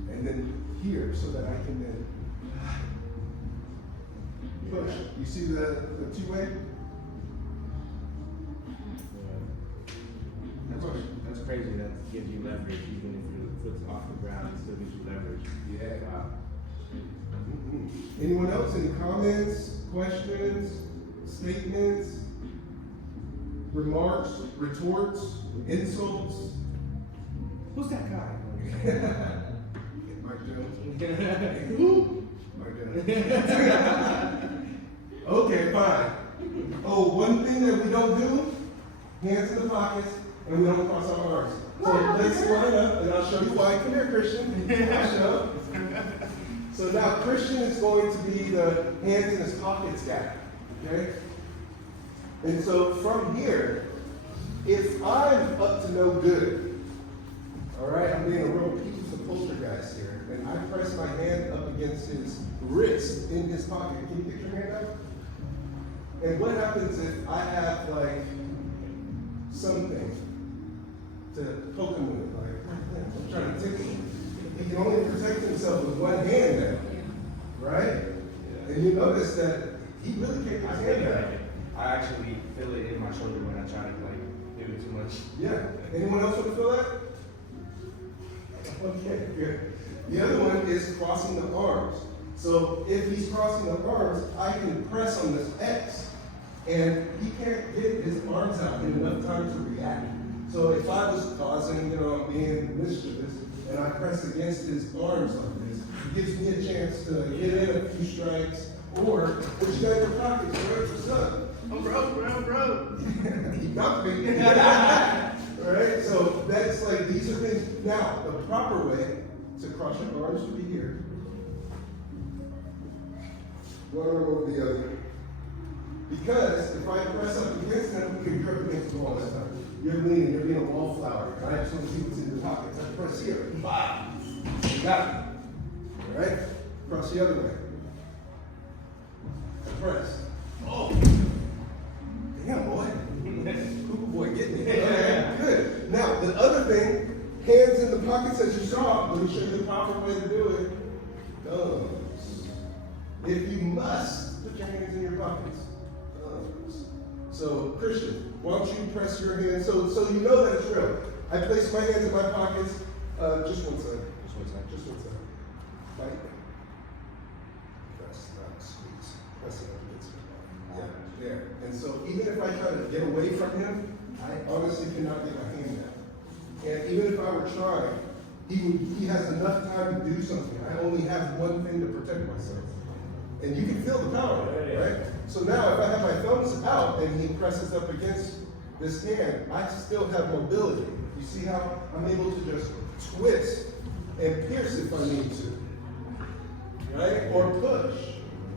And then here, so that I can then push. You see the two-way? That's crazy. That gives you leverage, even if your foot's off the ground, it still gives you leverage. Yeah. Wow. Anyone else? Any comments, questions, statements, remarks, retorts, insults? Who's that guy? Mike Jones. Who? Mike Jones. Okay, fine. Oh, one thing that we don't do, hands in the pockets, and we don't cross our arms. So let's line up, and I'll show you why. Come here, Christian. I'll show. So now Christian is going to be the hands in his pockets guy, okay? And so from here, if I'm up to no good, all right, I'm being a real piece of poltergeist here, and I press my hand up against his wrist in his pocket. Can you picture your hand up? And what happens if I have like something to poke him with? Like, I'm trying to tickle him. He can only protect himself with one hand now, right? And you notice that he really can't put his hand out. I actually feel it in my shoulder when I try to like do it too much. Yeah. Anyone else want to feel that? Okay, good. The other one is crossing the arms. So if he's crossing the arms, I can press on this X, and he can't get his arms out in enough time to react. So if I was causing, being mischievous, and I press against his arms like this, it gives me a chance to get in a few strikes, or what you got in your pockets, right? What's up? I'm broke. He got me. Right? So that's like, these are things. Now, the proper way to cross your arms would be here. One arm over the other. Because if I press up against them, you're up against the wall this time. You're leaning, you're being a wallflower. Right? I just want to see what's in your pockets. I press here. Bah! You got it. All right? Cross the other way. Press. Oh! Damn, boy. Cuckoo boy, get me. Okay, good. Now, the other thing, hands in the pockets as you saw. Let me show you the proper way to do it. Thumbs. If you must, put your hands in your pockets. Thumbs. So, Christian, why don't you press your hands so you know that it's real. I place my hands in my pockets. Just one side. Just one side. Fight. Press, not squeeze. Press it up against my body. Yeah, there. And so even if I try to get away from him, I honestly cannot get my hand down. And even if I were trying, he has enough time to do something. I only have one thing to protect myself. And you can feel the power, right? So now if I have my thumbs out and he presses up against this hand, I still have mobility. You see how I'm able to just twist and pierce if I need to, right? Or push.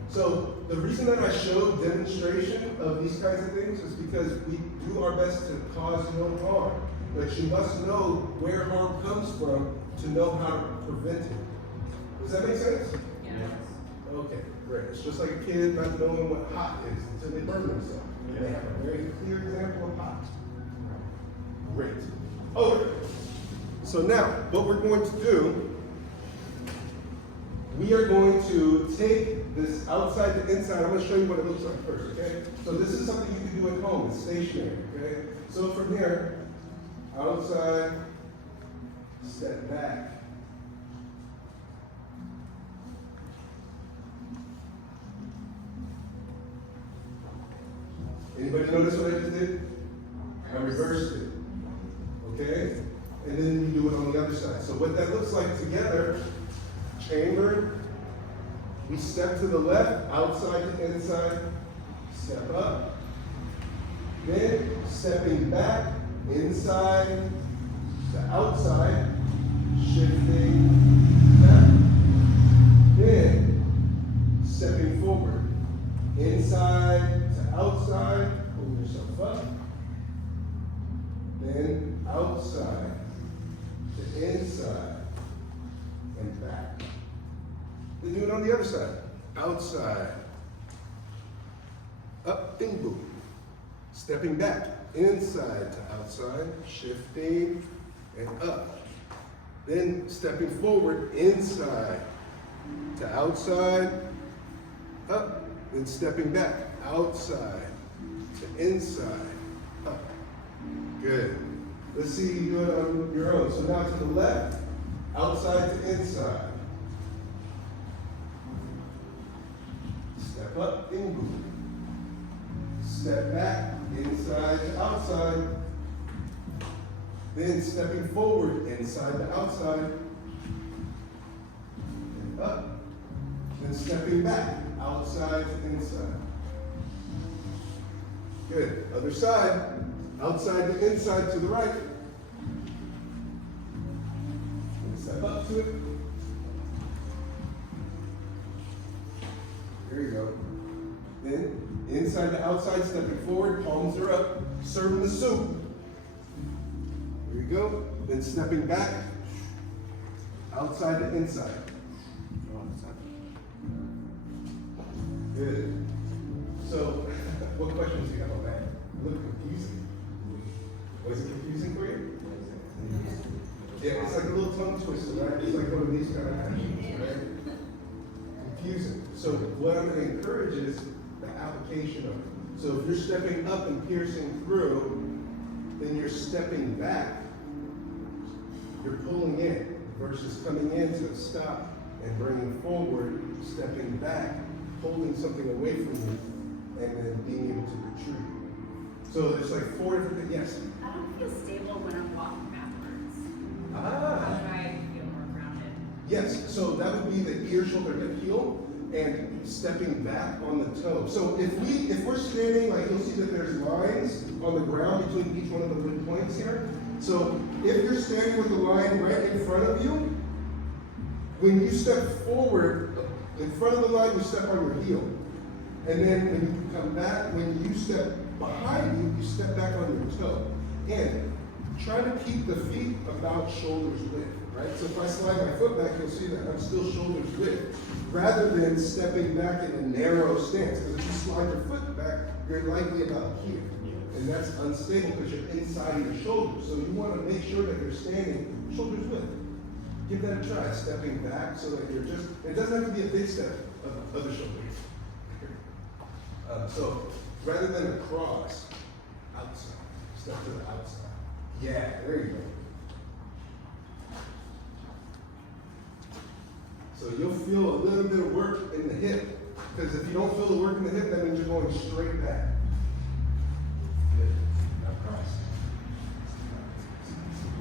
So the reason that I show demonstration of these kinds of things is because we do our best to cause no harm. But you must know where harm comes from to know how to prevent it. Does that make sense? Yes. Okay, great. It's just like a kid not knowing what hot is until they burn themselves. They have a very clear example of hot. Great. Okay. So now, what we're going to do, we are going to take this outside to inside. I'm going to show you what it looks like first, okay? So this is something you can do at home. It's stationary, okay? So from here, outside, step back, Anybody notice what I just did? I reversed it. Okay? And then you do it on the other side. So what that looks like together, chamber, we step to the left, outside to inside, step up. Then stepping back, inside to outside, shifting back. Then stepping forward, inside to outside, pull yourself up. Then outside to inside and back. Then do it on the other side. Outside, up and boom. Stepping back, inside to outside, shifting and up. Then stepping forward, inside to outside, up. Then stepping back, outside to inside, up. Good. Let's see you do it on your own. So now to the left, outside to inside. Step up, in boom. Step back, inside to outside. Then stepping forward, inside to outside. And up. Then stepping back, outside to inside. Good. Other side. Outside to inside to the right. And step up to it. There you go. Then inside to outside, stepping forward, palms are up, serving the soup. There you go. Then stepping back, outside to inside. Good. So, what questions do you have on that? A little confusing. Was it confusing for you? Yeah, it's like a little tongue twister, right? It's like one of these kind of actions, right? Confusing. So what I'm going to encourage is the application of it. So if you're stepping up and piercing through, then you're stepping back. You're pulling in versus coming in to a stop and bringing forward, stepping back, holding something away from you, and then being able to retreat. So there's like 4 different things. Yes? I don't feel stable when I'm walking backwards. Ah. How do I feel more grounded? Yes, so that would be the ear, shoulder, hip, heel, and stepping back on the toe. So if we're standing, like you'll see that there's lines on the ground between each one of the wood points here. So if you're standing with the line right in front of you, when you step forward, in front of the line, you step on your heel. And then when you come back, when you step behind you, you step back on your toe. And try to keep the feet about shoulders width, right? So if I slide my foot back, you'll see that I'm still shoulders width, rather than stepping back in a narrow stance. Because if you slide your foot back, you're likely about here. And that's unstable because you're inside of your shoulders. So you want to make sure that you're standing shoulders width. Give that a try, stepping back so that you're just, it doesn't have to be a big step of the shoulders. So rather than across, outside, step to the outside. Yeah, there you go. So you'll feel a little bit of work in the hip, because if you don't feel the work in the hip, that means you're going straight back. Good. Now cross.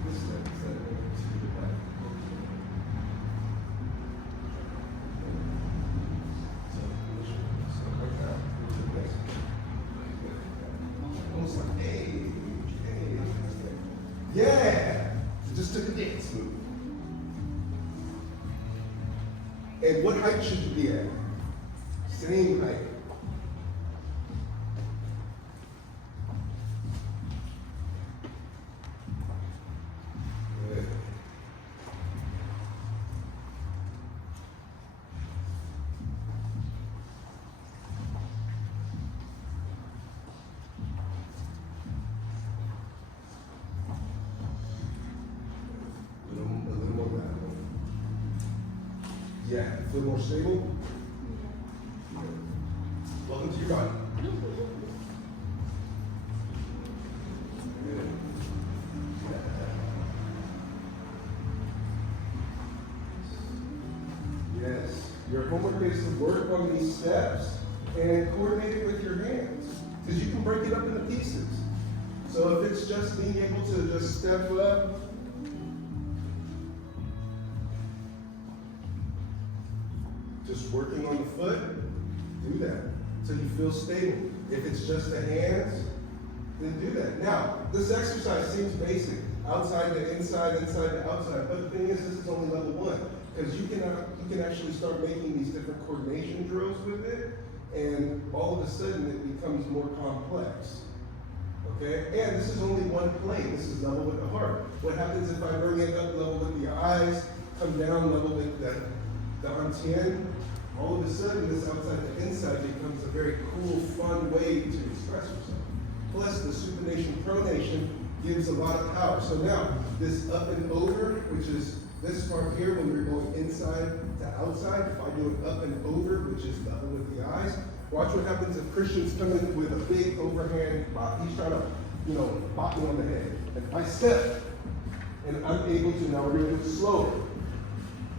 This way, instead of going to the back. So right now, almost like, hey. Yeah! Just took a dance move. And what height should you be at? Same height. Good. A little more radical. Yeah, feel more stable. Welcome to your body. Good. Yes. Your homework is to work on these steps and coordinate it with your hands. Because you can break it up into pieces. So if it's just being able to just step up, just working on the foot, do that. So you feel stable. If it's just the hands, then do that. Now, this exercise seems basic. Outside to inside, inside to outside. But the thing is, this is only level 1. Because you can actually start making these different coordination drills with it, and all of a sudden it becomes more complex. Okay? And this is only one plane. This is level with the heart. What happens if I bring it up level with the eyes, come down level with the antien? All of a sudden, this outside to inside becomes a very cool, fun way to express yourself. Plus, the supination pronation gives a lot of power. So now, this up and over, which is this part here when we're going inside to outside, if I do it up and over, which is level with the eyes, watch what happens if Christian's coming in with a big overhand bop. He's trying to, bop me on the head. And if I step, and I'm able to, now we're going to do it slower.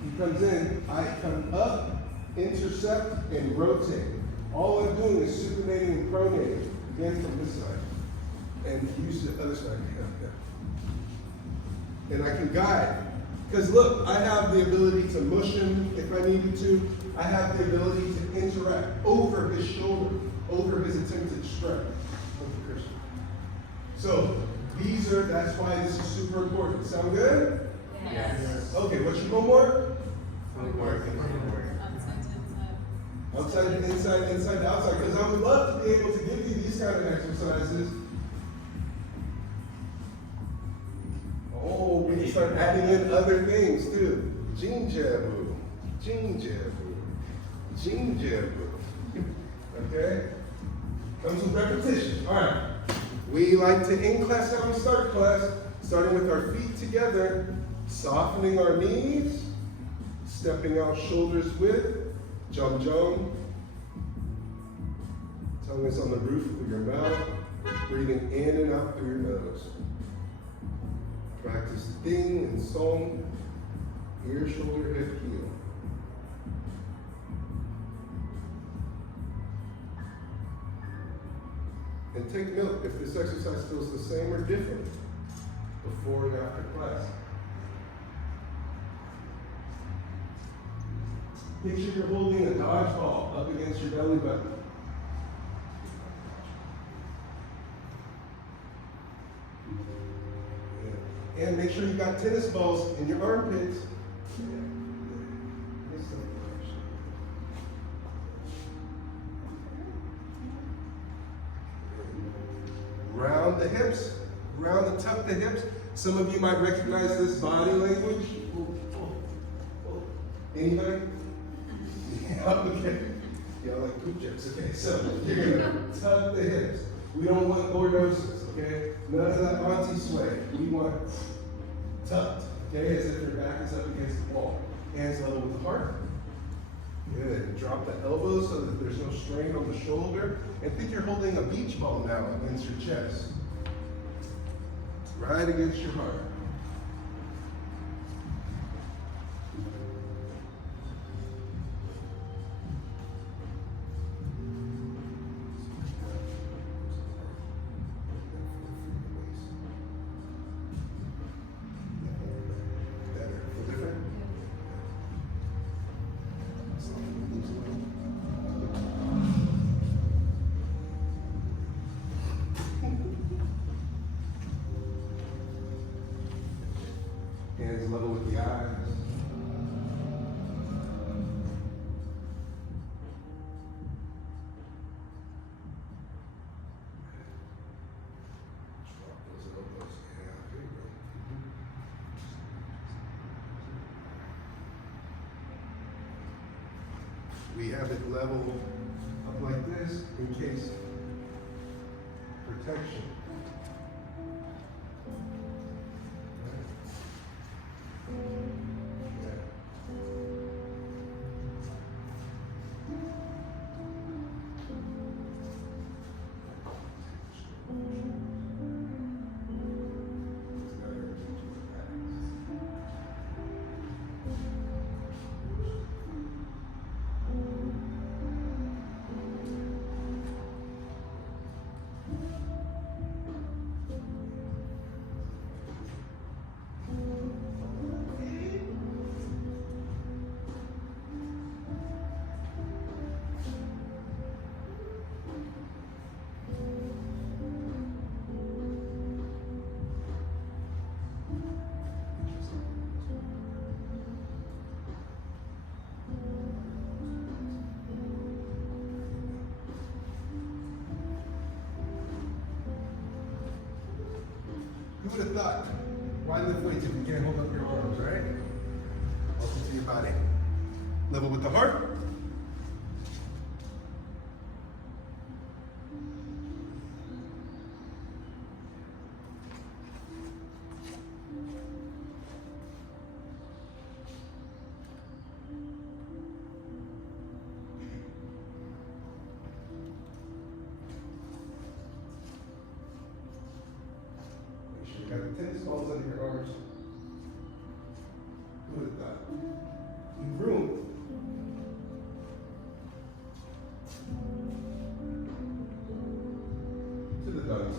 He comes in, I come up, intercept, and rotate. All I'm doing is supinating and pronating, again from this side. And use the other side. And I can guide. Because look, I have the ability to mush him if I needed to. I have the ability to interact over his shoulder, over his attempted strike with the Christian. So that's why this is super important. Sound good? Yes. Okay, what's your homework? Outside to inside, inside to outside. Because I would love to be able to give you these kind of exercises. Oh, we can start adding in other things too. Jinjabu, jinjabu, jinjabu. Okay? Comes with repetition. All right. We like to end class how we start class, starting with our feet together, softening our knees, stepping out shoulders width, jump, jump. Tongue is on the roof of your mouth, breathing in and out through your nose. Practice ding and song, ear, shoulder, head, heel. And take note if this exercise feels the same or different before and after class. Picture you're holding a dodgeball up against your belly button. And make sure you got tennis balls in your armpits. Round the hips, round and tuck the hips. Some of you might recognize this body language. Anybody? Yeah, okay. Y'all like poop jokes. Okay, so you're gonna tuck the hips. We don't want lordosis, okay? None of that auntie sway. We want tucked, okay? As if your back is up against the wall. Hands level with the heart. Good. Drop the elbows so that there's no strain on the shoulder. And think you're holding a beach ball now against your chest. Right against your heart. Hands level with the eyes. Drop those elbows. Yeah, there you go. We have it level up like this in case protection. Food of thought. Why lift weights if you can't hold up your arms, right? Welcome to your body. Level with the heart. Make sure you got the tennis balls under your arms. Who would have thought? Leave room. To the Daoist.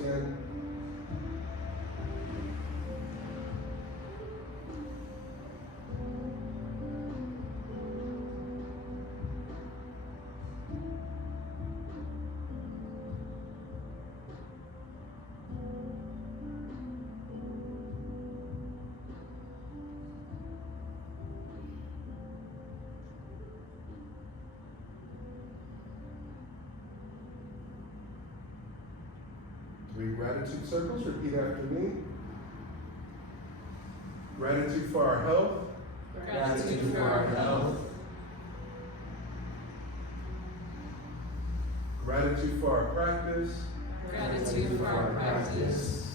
Three gratitude circles, repeat after me. Gratitude for our health. Gratitude for our health. Gratitude for our practice. Gratitude for our practice.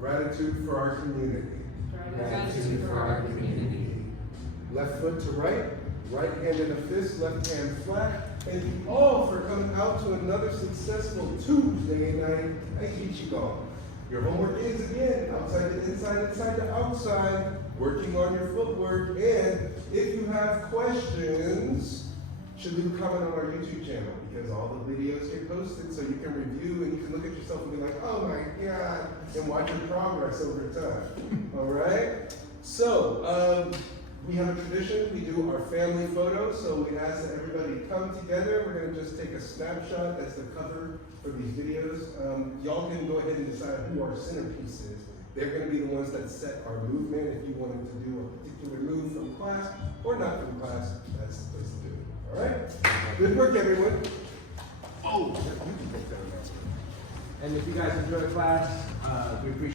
Gratitude for our community. Gratitude for our community. Left foot to right, right hand in a fist, left hand flat. Thank you all for coming out to another successful Tuesday night Taiji Qigong. Your homework is, again, outside to inside, inside to outside, working on your footwork. And if you have questions, should leave a comment on our YouTube channel because all the videos get posted so you can review and you can look at yourself and be like, oh my God, and watch your progress over time. All right? So, we have a tradition, we do our family photos, so we ask that everybody come together. We're gonna just take a snapshot as the cover for these videos. Y'all can go ahead and decide who our centerpiece is. They're gonna be the ones that set our movement. If you wanted to do a particular move from class or not from class, that's the place to do it, all right? Good work, everyone. Oh, you can take that announcement. And if you guys enjoy the class, we appreciate